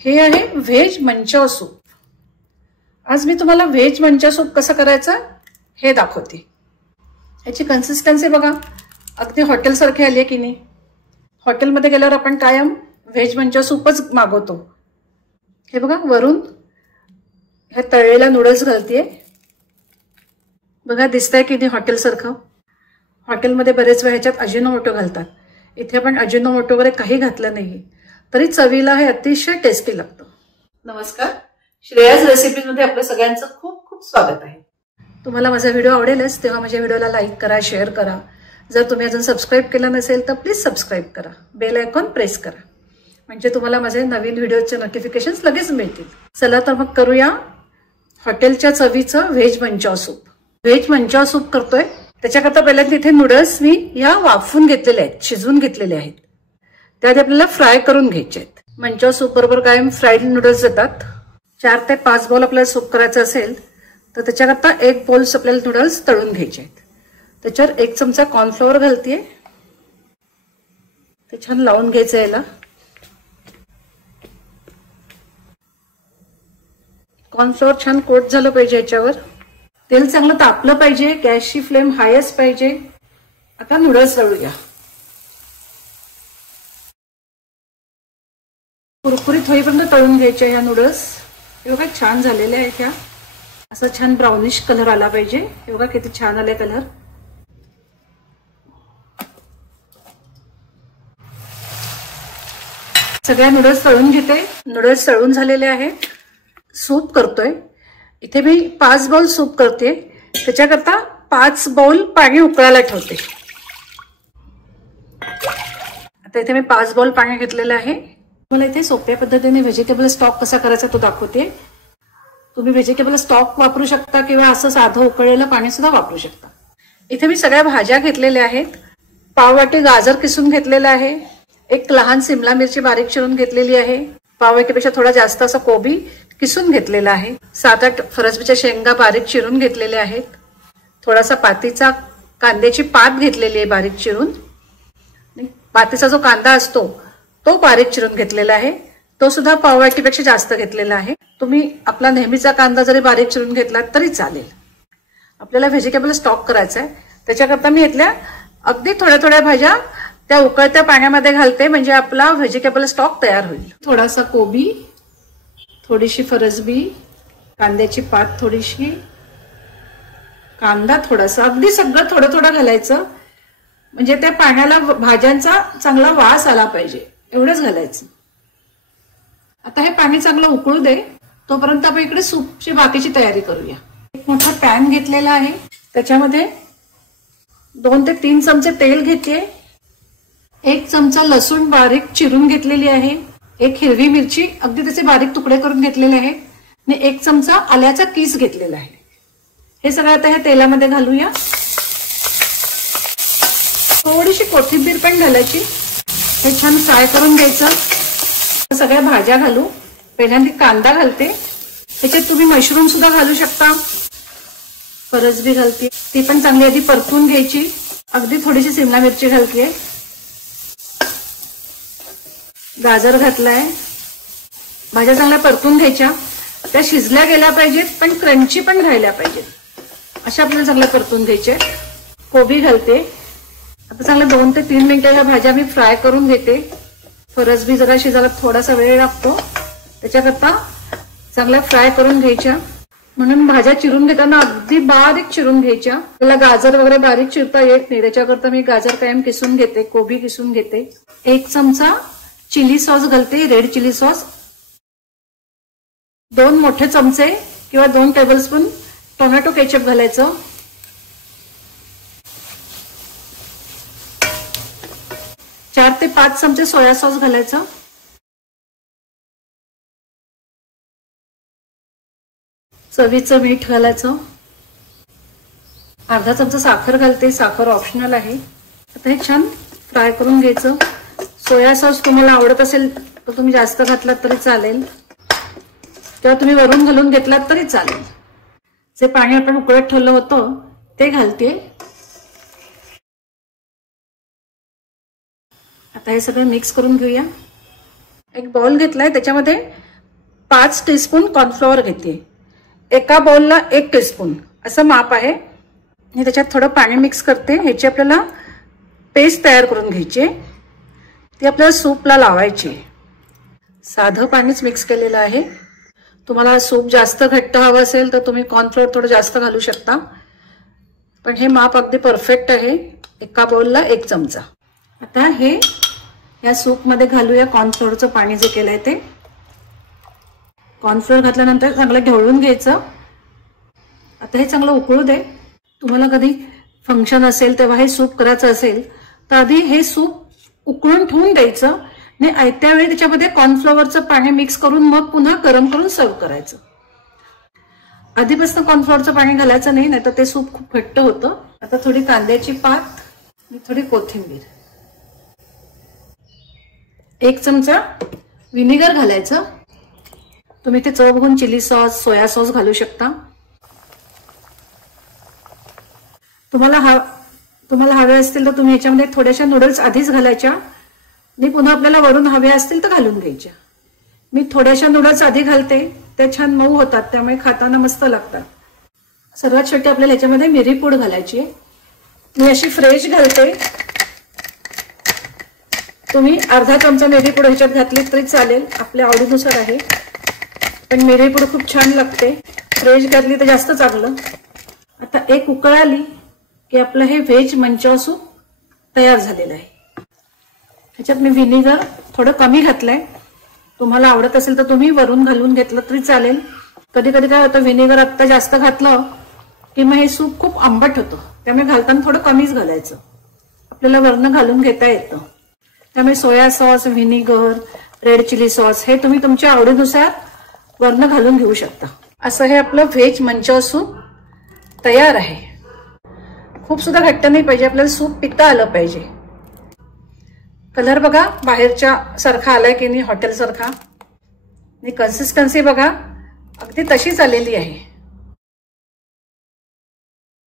हे आहे veg Manchow soup. आज मी तुम्हाला व्हेज मंचाव सूप कसं करायचं हे दाखवते। याची कन्सिस्टन्सी बघा, अगदी हॉटेल सारखी आली आहे की नाही। हॉटेलमध्ये गेल्यावर आपण कायम व्हेज मंचाव सूपच मागवतो। हे बघा, वरून हे तळलेला नूडल्स घालतेय। बघा, दिसतंय की नाही हॉटेल सारखं। हॉटेलमध्ये बरेच वेळा ह्याच्यात अजिनोमोटो घालतात, इथे आपण अजिनोमोटो वगैरे काही घातलं नाही, तरी चवीला हे अतिशय टेस्टी लागतं। नमस्कार, श्रेयाज रेसिपीज मध्ये आपल्या सगळ्यांचं खूप खूप स्वागत आहे। तुम्हाला माझा व्हिडिओ आवडेलच तेव्हा माझ्या व्हिडिओला लाईक करा, शेअर करा। जर तुम्ही अजून सबस्क्राईब केलं नसेल तर प्लीज सबस्क्राईब करा, बेल आयकॉन प्रेस करा, म्हणजे तुम्हाला माझे नवीन व्हिडिओचे नोटिफिकेशन्स लगेच मिळतील। चला तर मग करूया हॉटेलच्या चवीचं veg Manchow soup. Veg Manchow soup करतोय त्याच्याकरता पहिल्यांदा इथे नूडल्स मी या वाफून घेतलेले आहेत, शिजवून घेतलेले आहेत। त्याआधी आपल्याला फ्राय करून घ्यायचे आहेत। मंचाव सूप बरोबर कायम फ्राईड नूडल्स येतात। 4 ते 5 बाउल आपल्याला सूप करायचं असेल तर त्याच्याकरता 1 बाउल आपल्याला नूडल्स तळून घ्यायचे आहेत। त्याच्यावर 1 चमचा कॉर्नफ्लोअर घालतेय, ते छान लावून घ्यायचं याला। कॉर्नफ्लोअर छान कोट झालं पाहिजे याच्यावर। तेल चांगलं तापलं पाहिजे, गॅसची फ्लेम हायच पाहिजे। आता नूडल्स तळूया। कुरकुरीत होईपर्यंत तळून घ्यायच्या ह्या नूडल्स। हे बघा छान झालेल्या आहेत ह्या, असं छान ब्राउनिश कलर आला पाहिजे। हे बघा किती छान आले कलर। सगळ्या नूडल्स तळून घेते। नूडल्स तळून झालेले आहेत। सूप करतोय इथे मी 5 बाउल सूप करते, त्याच्याकरता 5 बाउल पाणी उकळायला ठेवते। आता इथे मी 5 बाउल पाणी घेतलेलं आहे। मला इथे सोप्या पद्धतीने व्हेजिटेबल स्टॉक कसा करायचा तो दाखवते। तुम्ही व्हेजिटेबल स्टॉक वापरू शकता किंवा असं साधं उकळलेलं पाणी सुद्धा वापरू शकता। इथे मी सगळ्या भाज्या घेतलेल्या आहेत। पाव वाटी गाजर किसून घेतलेलं आहे, 1 लहान सिमला मिरची बारीक चिरून घेतलेली आहे, पाव वाटीपेक्षा थोडा जास्त असं कोबी किसून घेतलेला आहे, 7-8 फरसबीच्या शेंगा बारीक चिरून घेतलेल्या आहेत, थोडासा पातीचा कांद्याची पात घेतलेली आहे बारीक चिरून। पातीचा जो कांदा असतो तो बारीक चिरून घेतलेला आहे, तो सुद्धा पाव वाटीपेक्षा जास्त घेतलेला आहे। तुम्ही आपला नेहमीचा कांदा जरी बारीक चिरून घेतला तरी चालेल। आपल्याला व्हेजिटेबल स्टॉक करायचा आहे, त्याच्याकरता मी इथल्या अगदी थोड्या थोड्या भाज्या त्या उकळत्या पाण्यामध्ये घालते, म्हणजे आपला व्हेजिटेबल स्टॉक तयार होईल। थोडासा कोबी, थोडीशी फरसबी, कांद्याची पात थोडीशी, कांदा थोडासा, अगदी सगळं थोडं थोडं घालायचं, म्हणजे त्या पाण्याला भाज्यांचा चांगला वास आला पाहिजे, एवढंच घालायचं। आता हे पाणी चांगलं उकळू दे, तोपर्यंत आपण इकडे सूपची बाकीची तयारी करूया। एक मोठा पॅन घेतलेला आहे, त्याच्यामध्ये 2 ते 3 चमचे तेल घेते, 1 चमचा लसूण बारीक चिरून घेतलेली आहे, 1 हिरवी मिरची अगदी त्याचे बारीक तुकडे करून घेतलेले आहेत आणि 1 चमचा आल्याचा कीस घेतलेला आहे। हे सगळं आता ह्या तेलामध्ये घालूया। थोडीशी कोथिंबीर पण घालायची, हे छान फ्राय करून घ्यायचं। सगळ्या भाज्या घालू। पहिल्यांदा कांदा घालते, त्याच्यात तुम्ही मशरूम सुद्धा घालू शकता, फरसबी घालते, ती पण चांगली आधी परतून घ्यायची। अगदी थोडीशी सिमला मिरची घालते, गाजर घातलाय। भाज्या चांगल्या परतून घ्यायच्या, त्या शिजल्या गेल्या पाहिजेत पण क्रंची पण राहिल्या पाहिजेत, अशा आपल्याला चांगल्या परतून घ्यायचे। कोबी घालते, आता चांगल्या 2 ते 3 मिनिटं ह्या भाज्या मी फ्राय करून घेते। फरसबी जरा शिजायला थोडासा वेळ लागतो, त्याच्याकरता चांगल्या फ्राय करून घ्यायच्या। म्हणून भाज्या चिरून घेताना अगदी बारीक चिरून घ्यायच्या। त्याला गाजर वगैरे बारीक चिरता येत नाही, त्याच्याकरता मी गाजर कायम किसून घेते, कोबी किसून घेते। 1 चमचा चिली सॉस घालते, रेड चिली सॉस, 2 मोठे चमचे किंवा 2 टेबलस्पून टोमॅटो केचप घालायचं, 4 ते 5 चमचे सोया सॉस घालायचं, चवीचं मीठ घालायचं, अर्धा चमचा साखर घालते, साखर ऑप्शनल आहे। आता हे छान फ्राय करून घ्यायचं। सोया सॉस तुम्हाला आवडत असेल तर तुम्ही जास्त घातलात तरी चालेल, किंवा तुम्ही वरून घालून घेतलात तरी चालेल। जे पाणी आपण उकळत ठेवलं होतं ते घालते। आता हे सगळं मिक्स करून घेऊया। एक बाउल घेतलाय, त्याच्यामध्ये 5 टीस्पून कॉर्नफ्लॉवर घेते. एका बाउलला 1 टीस्पून असं माप आहे. मी त्याच्यात थोडं पाणी मिक्स करते. ह्याची आपल्याला पेस्ट तयार करून घ्यायची. ती आपल्याला सूपला लावायची. साधं पाणीच मिक्स केलेलं आहे. तुम्हाला सूप जास्त घट्ट हवं असेल तर तुम्ही कॉर्नफ्लोअर थोडं जास्त घालू शकता, पण हे माप अगदी परफेक्ट आहे. एका बाउलला 1 चमचा. आता हे या सूपमध्ये घालूया कॉर्नफ्लोअरचं पाणी जे केलंय ते. कॉर्नफ्लोअर घातल्यानंतर चांगलं ढवळून घ्यायचं. आता हे चांगलं उकळू दे. तुम्हाला कधी फंक्शन असेल तेव्हा हे सूप करायचं असेल तर आधी हे सूप उकळून ठेवून द्यायचं आणि आयत्या वेळी त्याच्यामध्ये कॉर्नफ्लॉवरचं पाणी मिक्स करून मग पुन्हा गरम करून सर्व करायचं. आधीपासून कॉर्नफ्लॉवरचं पाणी घालायचं नाही, नाहीतर ते सूप खूप घट्ट होतं. आता थोडी कांद्याची पात आणि थोडी कोथिंबीर, 1 चमचा विनेगर घालायचं. तुम्ही ते चव बघून चिली सॉस, सोया सॉस घालू शकता. तुम्हाला हवे असतील तर तुम्ही याच्यामध्ये थोड्याशा नूडल्स आधीच घालायच्या आणि पुन्हा आपल्याला वरून हवे असतील तर घालून घ्यायच्या. मी थोड्याशा नूडल्स आधी घालते, ते छान मऊ होतात, त्यामुळे खाताना मस्त लागतात. सर्वात शेवटी आपल्याला याच्यामध्ये मिरी पूड घालायची आहे. मी अशी फ्रेश घालते. तुम्ही अर्धा चमचा मिरी पूड ह्याच्यात घातली तरी चालेल, आपल्या आवडीनुसार आहे. पण मिरी पूड खूप छान लागते, फ्रेश घातली तर जास्त चांगलं. आता एक उकळ आली की आपलं हे व्हेज मंचाव सूप तयार झालेलं आहे. ह्याच्यात मी व्हिनेगर थोडं कमी घातलंय. तुम्हाला आवडत असेल तर तुम्ही वरून घालून घेतलं तरी चालेल. कधी कधी काय होतं, व्हिनेगर आत्ता जास्त घातलं की मग हे सूप खूप आंबट होतं, त्यामुळे घालताना थोडं कमीच घालायचं. आपल्याला वरून घालून घेता येतं. त्यामुळे soya sauce, vinegar, red chilli sauce हे तुम्ही तुमच्या आवडीनुसार वरून घालून घेऊ शकता. असं हे आपलं व्हेज मंचाव सूप तयार आहे. खूप सुद्धा घट्ट नाही पाहिजे, आपल्याला सूप पिता आलं पाहिजे. कलर बघा बाहेरच्या सारखा आलाय की नाही, हॉटेल सारखा. कन्सिस्टन्सी बघा अगदी तशीच आलेली आहे.